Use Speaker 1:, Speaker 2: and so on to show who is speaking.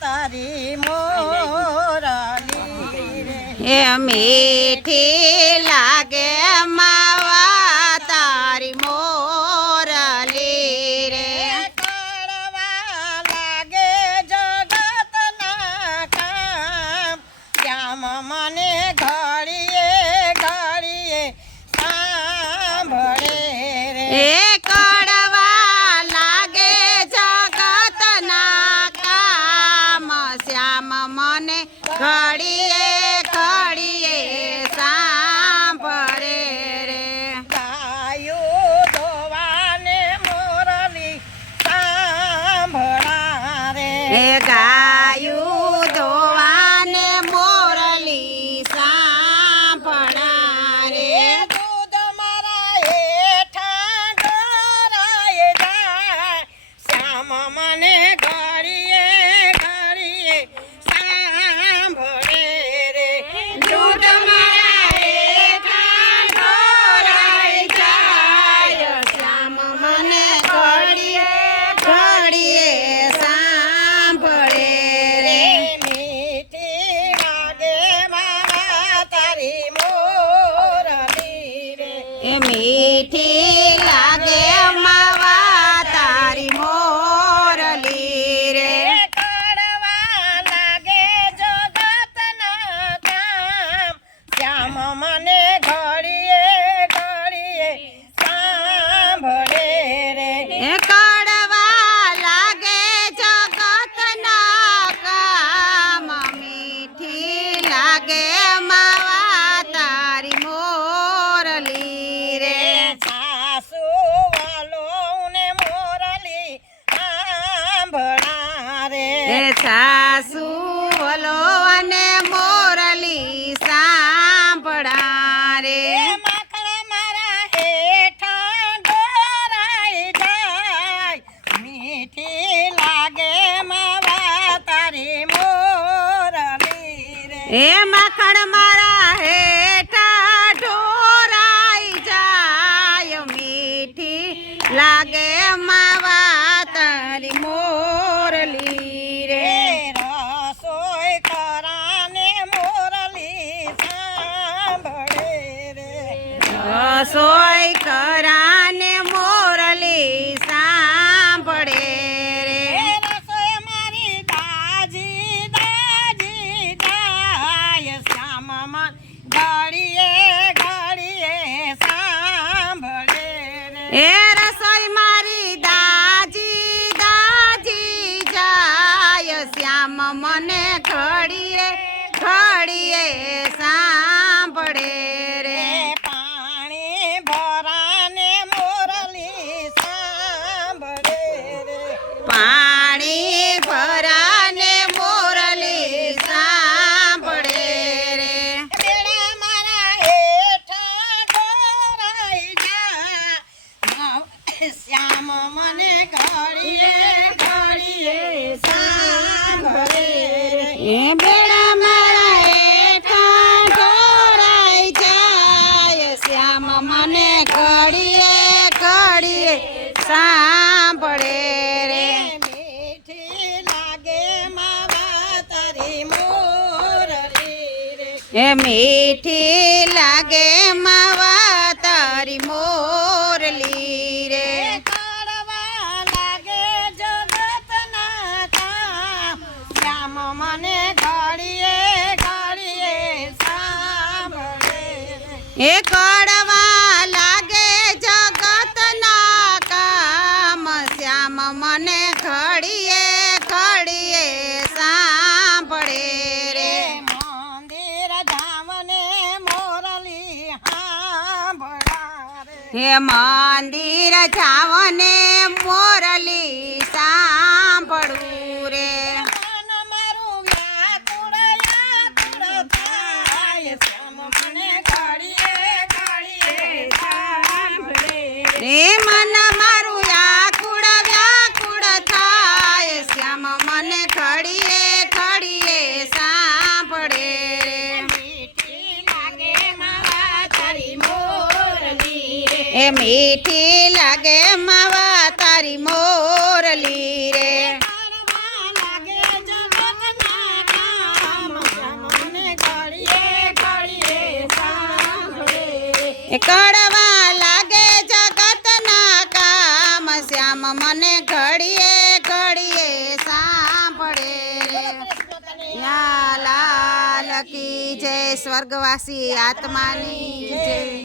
Speaker 1: તારી
Speaker 2: એ મીઠી લાગે
Speaker 1: મને ઘડીએ ઘડીએ સાંભળે રે. ગાયો ધોવાને મોરલી સાંભળા રે ગા
Speaker 2: એ મીઠી લાગે એ
Speaker 1: માખણ મારા હેઠા ઢોરાઈ જાય મીઠી લાગે માવા તારી મોરલી રે. રસોઈ કરાને મોરલી સાંભળે રે.
Speaker 2: રસોઈ
Speaker 1: એ રસોઈ મારી દાજી દાજી
Speaker 2: જાય. શ્યામ મને ઘડીએ ઘડીએ સાંભળે રે.
Speaker 1: પાણી ભરાને મોરલી સાંભળે રે. પા
Speaker 2: એ બેડા મારા હેઠા શ્યામ મને ઘડીએ ઘડીએ સાંભળે રે.
Speaker 1: મીઠી લાગે માવા તારી મોરલી રે.
Speaker 2: એ મીઠી લાગે
Speaker 1: મને ઘડીએ ઘડીએ સાંભળે રે. મંદિર ધામને મોરલી
Speaker 2: હે મંદિર ધામને મોરલી સાંભળું. એ મીઠી લાગે માવા, તારી મોરલી રે.
Speaker 1: કડવા લાગે
Speaker 2: જગત ના કામ, શ્યામ મને ઘડીએ ઘડીએ સાંભળે યા લાલ કી જય, સ્વર્ગવાસી આત્માની જય.